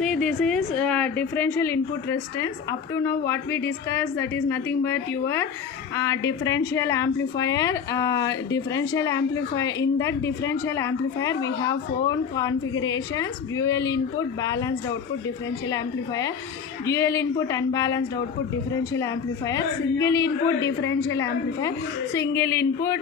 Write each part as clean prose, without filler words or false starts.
See, this is differential input resistance. Up to now what we discussed, that is nothing but your differential amplifier. In that differential amplifier we have 4 configurations: dual input, balanced output differential amplifier, dual input unbalanced output differential amplifier, single input differential amplifier, single input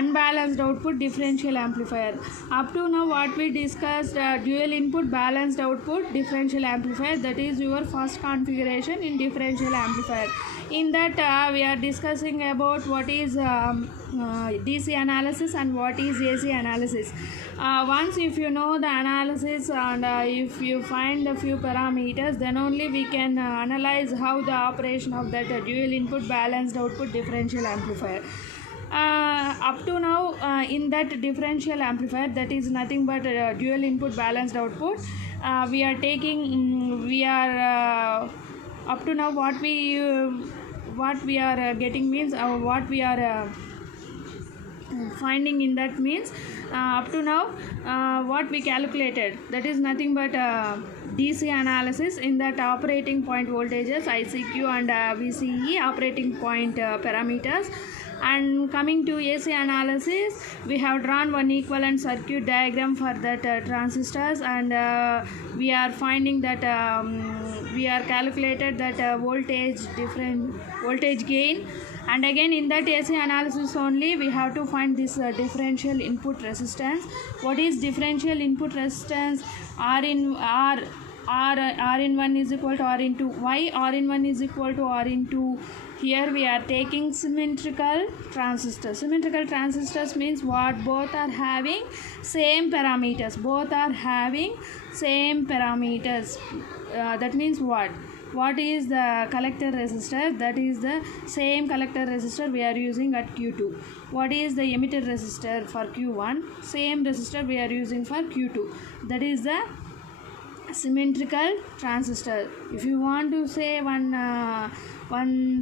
unbalanced output differential amplifier. Up to now what we discussed, dual input balanced output differential amplifier, that is your first configuration in differential amplifier. In that we are discussing about what is DC analysis and what is AC analysis. Once if you know the analysis and if you find the few parameters, then only we can analyze how the operation of that dual input balanced output differential amplifier. Up to now in that differential amplifier, that is nothing but dual input balanced output, we are taking up to now what we are getting means what we are finding in that means up to now what we calculated, that is nothing but DC analysis. In that operating point voltages ICQ and VCE operating point parameters. And coming to AC analysis, we have drawn one equivalent circuit diagram for that transistors, and we are finding that we are calculated that voltage gain. And again in that AC analysis only we have to find this differential input resistance. What is differential input resistance? R in 1 is equal to R into Y. R in 1 is equal to R into, here we are taking symmetrical transistors. Symmetrical transistors means what? Both are having same parameters. That means what is the collector resistor? That is the same collector resistor we are using at Q2. What is the emitter resistor for Q1? Same resistor we are using for Q2. That is the symmetrical transistor. If you want to say one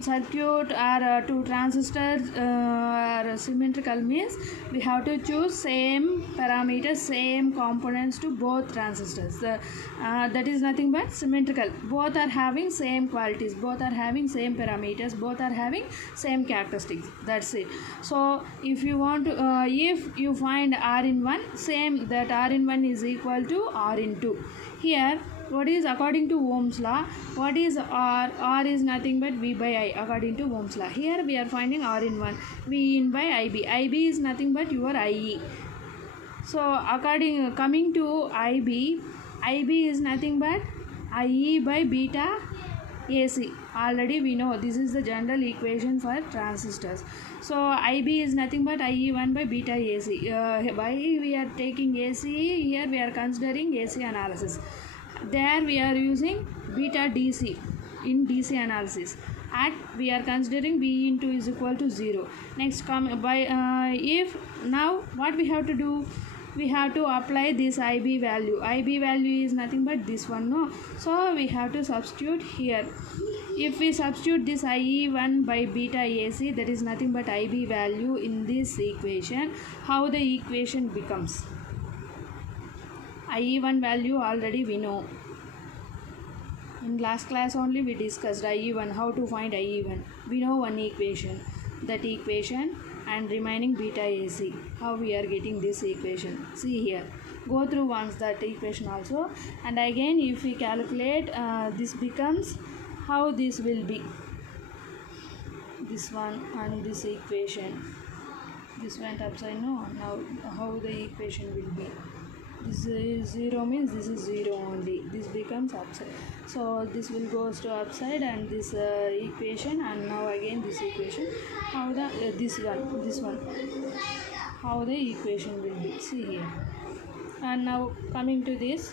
circuit or two transistors are symmetrical, means we have to choose same parameters, same components to both transistors. That is nothing but symmetrical. Both are having same qualities, both are having same parameters, both are having same characteristics. That's it. So if you want to if you find R in 1, same that R in 1 is equal to R in 2. Here what is according to Ohm's law, what is R? R is nothing but V by I according to Ohm's law. Here we are finding R in 1, V in by IB. IB is nothing but your IE. So coming to IB is nothing but IE by beta AC. Already we know this is the general equation for transistors. So IB is nothing but IE1 by beta AC. Why we are taking AC? Here we are considering AC analysis. There we are using beta DC in DC analysis. At we are considering V into is equal to 0. Next if now what we have to do, we have to apply this IB value. IB value is nothing but this one, no? So we have to substitute here. If we substitute this IE1 by beta AC, that is nothing but IB value in this equation, how the equation becomes? IE1 value already we know. In last class only we discussed IE1, how to find IE1. We know one equation, that equation and remaining beta AC. How we are getting this equation? See here. Go through once that equation also. And again if we calculate, this becomes, how this will be? This one and this equation. This went upside, no? Now how the equation will be? This is 0 means this is 0 only. This becomes upside. So this will goes to upside and this equation, and now again this equation. How the this one. How the equation will be? See here. And now coming to this.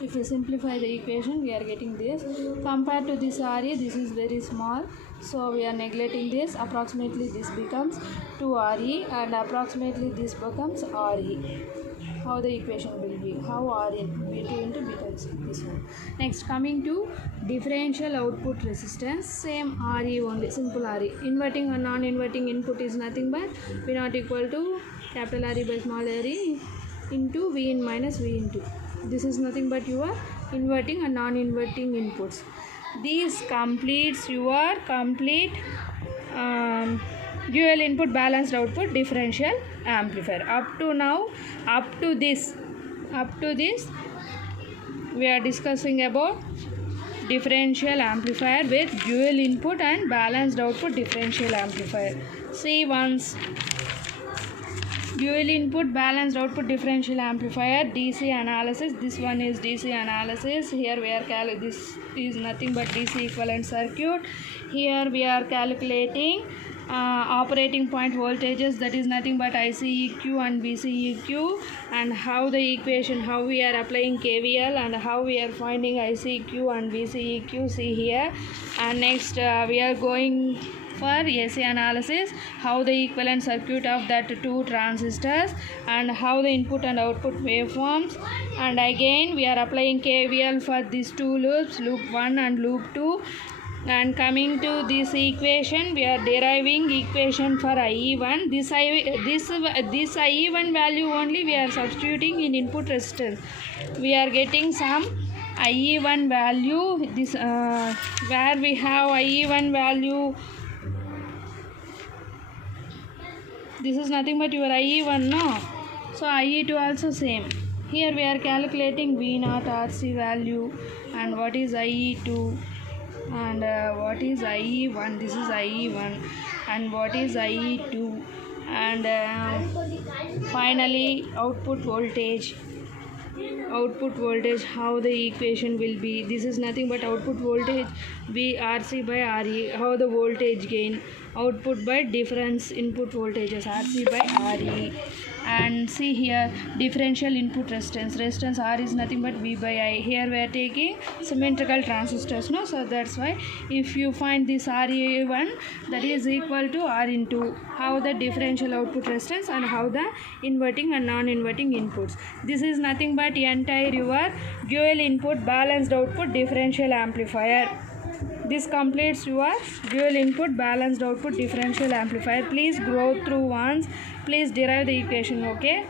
If we simplify the equation, we are getting this. Compared to this RA, this is very small. So we are neglecting this. Approximately this becomes 2RE and approximately this becomes RE. How the equation will be? How RE? V2 into beta is this one. Next, coming to differential output resistance, same RE only, simple RE. Inverting or non-inverting input is nothing but V not equal to capital RE by small RE into V in minus V into. This is nothing but your inverting and non-inverting inputs. This completes your complete dual input balanced output differential amplifier. Up to this we are discussing about differential amplifier with dual input and balanced output differential amplifier. See once. Dual input balanced output differential amplifier, DC analysis. This one is DC analysis. Here we are this is nothing but DC equivalent circuit. Here we are calculating operating point voltages, that is nothing but ICEQ and VCEQ, and how the equation, how we are applying KVL and how we are finding ICEQ and VCEQ. See here. And next we are going for AC analysis, how the equivalent circuit of that two transistors and how the input and output waveforms, and again we are applying KVL for these two loops, loop 1 and loop 2. And coming to this equation, we are deriving equation for IE1. This IE1 value only we are substituting in input resistance. We are getting some IE1 value. This where we have IE1 value. This is nothing but your IE1, no? So IE2 also same. Here we are calculating V0 RC value and what is IE2 and what is IE1. This is IE1 and what is IE2, and finally output voltage, how the equation will be. This is nothing but output voltage V RC by RE, how the voltage gain, output by difference input voltages RC by RE. And see here differential input resistance R is nothing but V by I. Here we are taking symmetrical transistors, no? So that's why if you find this RE1, that is equal to R into how the differential output resistance and how the inverting and non-inverting inputs. This is nothing but entire your dual input balanced output differential amplifier. This completes your dual input balanced output differential amplifier. Please go through once. Please derive the equation, okay?